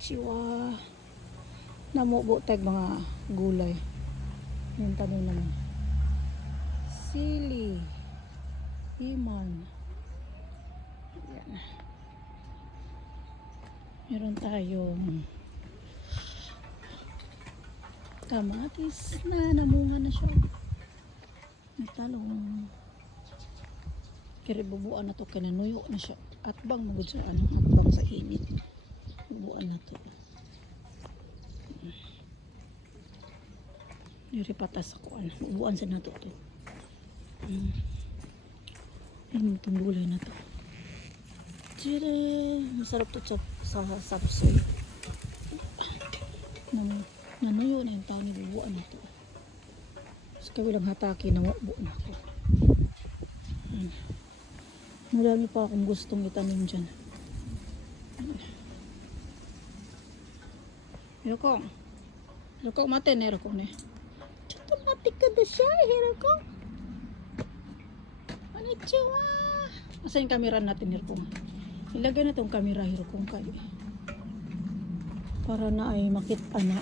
Konnichiwa. Namubo tag mga gulay. Yung tanong naman. Sili. Iman. Yan. Meron tayong kamatis na namunga na siya. May talong. Kiribubuan na to, kananuyo na siya. At bang magod sa ano, at bang sa init. Bubuan na to. Yuri patas ako, ano, bubuan sa na to. Ayun, itong gulay na to. Tire, masarap to sa sapsoy. Nanuyo na yung tao ni bubuan na to. Sa kabilang hataki, namubo na ako. Marami pa akong gustong itanim dyan. Hirokong. Hirokong mate na hirokong ne. Chuto mati ka da siya, hirokong. Konnichiwa. Asa yung camera natin, hirokong? Ilagay na itong camera, hirokong kayo. Para na ay makita na.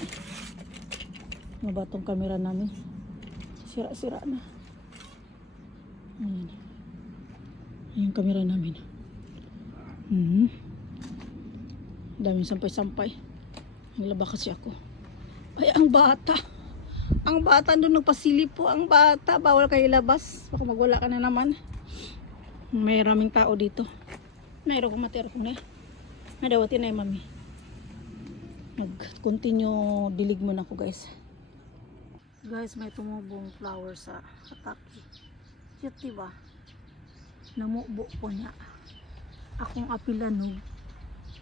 Ano ba itong camera namin? Sira-sira na. Ayan. Yung camera namin. Daming sampay-sampay. Naglaba kasi ako. Ay, ang bata. Ang bata doon nagpasilip po. Ang bata. Bawal kayo labas. Baka magwala ka na naman. May raming tao dito. Mayroon kong matero kong na. Nadawati na yung mami. Nag-continue dilig mo na ako guys. Guys, may tumubong flower sa hataki. Cute diba? Namubo po niya. Akong apilanog,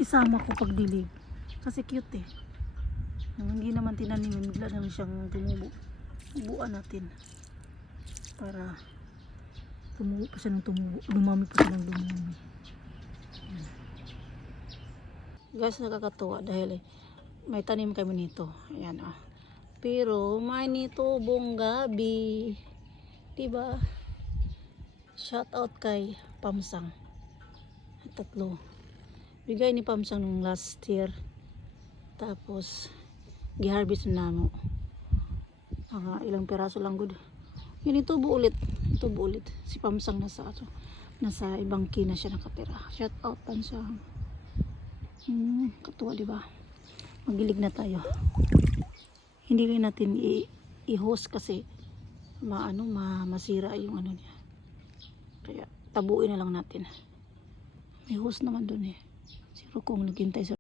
isama ko pagdilig. Kasi cute eh. Nang hindi naman tinanim, bigla naman siyang tumubo. Buuan natin. Para tumubo pa siya ng tumubo. Dumami pa siya ng dumami. Guys, nakakatuwa dahil may tanim kami nito. Ayan ah. Pero may nito buong gabi. Diba? Shout out kay Pamsang. Tatlo. Bigay ni Pamsang nung last year. Tapos giharvest na namo. Ilang piraso lang gud. Yun itubo ulit. Itubo ulit. Si Pamsang nasa ibang kina siya nakatira. Shout out Pamsang. Katuwa diba? Magilig na tayo. Hindi rin natin i-host kasi masira yung ano niya. Kaya tabuin na lang natin. May host naman dun eh. Si Rukong naghintay sa